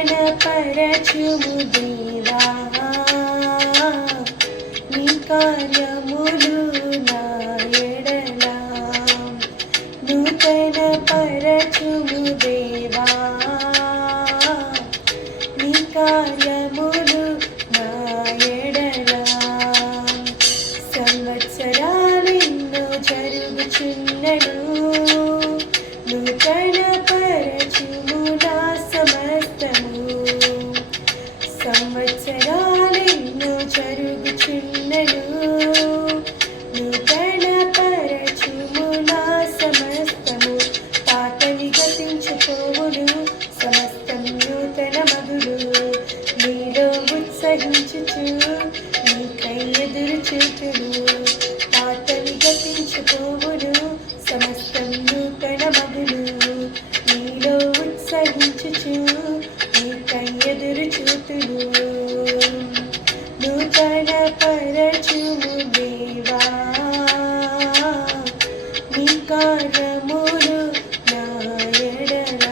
పరచుము దేవా నీ కార్యములు నా ఎడల నూతన పరచుము దేవా నీ కార్యములు నా ఎడల సంవత్సరాలెన్నో జరుగుచున్నను నూతన పరచుము నా సమస్తము సంవత్సరాలెన్నో జరుగుచున్నను నూతన పరచుము నా సమస్తము పాతవి గతించిపోవును సమస్తం నూతన మగుడు నీలో ఉత్సహించుచు నీకై ఎదురు చూపును పాతవి గతించిపోవును సమస్తం నూతన మగుడు నీలో ఉత్సహించుచు నీకై ఎదురు చూతును నూతన పరచుము దేవా నీ కార్యములు నా ఎడల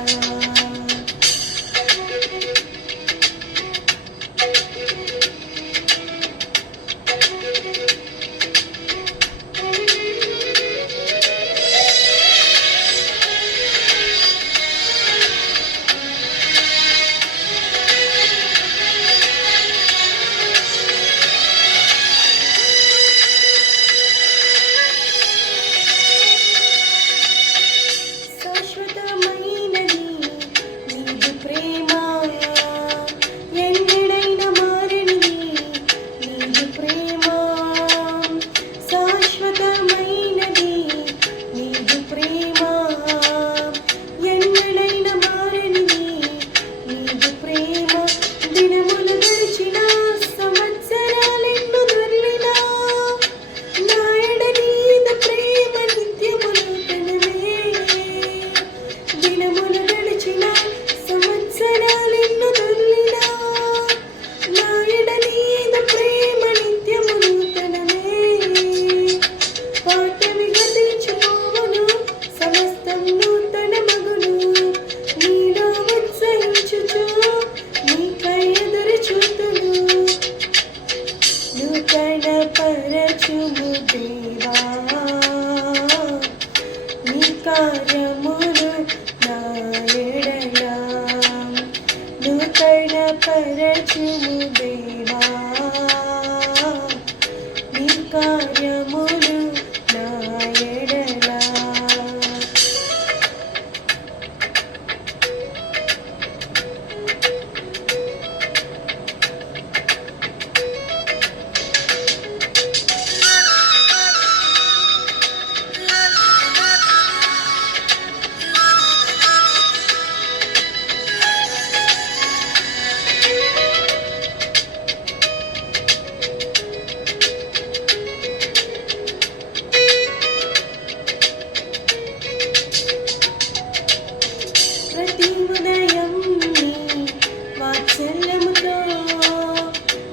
పరచుము దేవా నీ కార్యములు నా ఎడల నూతన పరచుము దేవా నీ కార్యములు నా ఎడల ప్రతి ఉదయం నీ వాత్సల్యముతో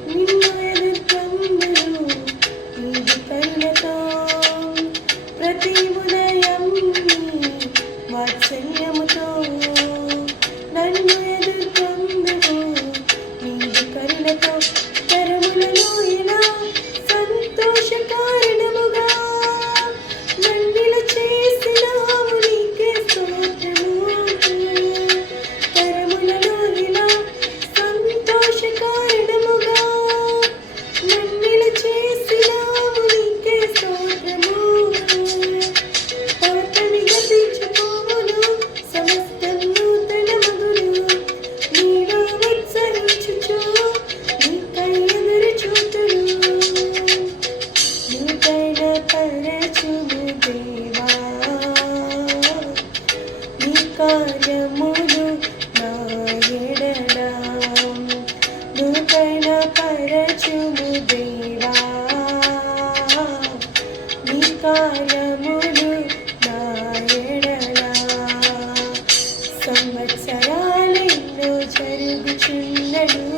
నిన్ను ఎదుర్కొందును నీదు కరుణతో ప్రతి ఉదయం నీ వాత్సల్యముతో నన్ను ఎదుర్కొందును నీదు కరుణతో తరములలో ఇలా సంతోష కారణముగా నన్నిల చేసినావు నీకే స్తోత్రము పరచుము దేవా నీ కార్యములు నా ఎడల నూతన పరచుము దేవా నీ కార్యములు నా ఎడల సంవత్సరాలెన్నో జరుగుచున్నను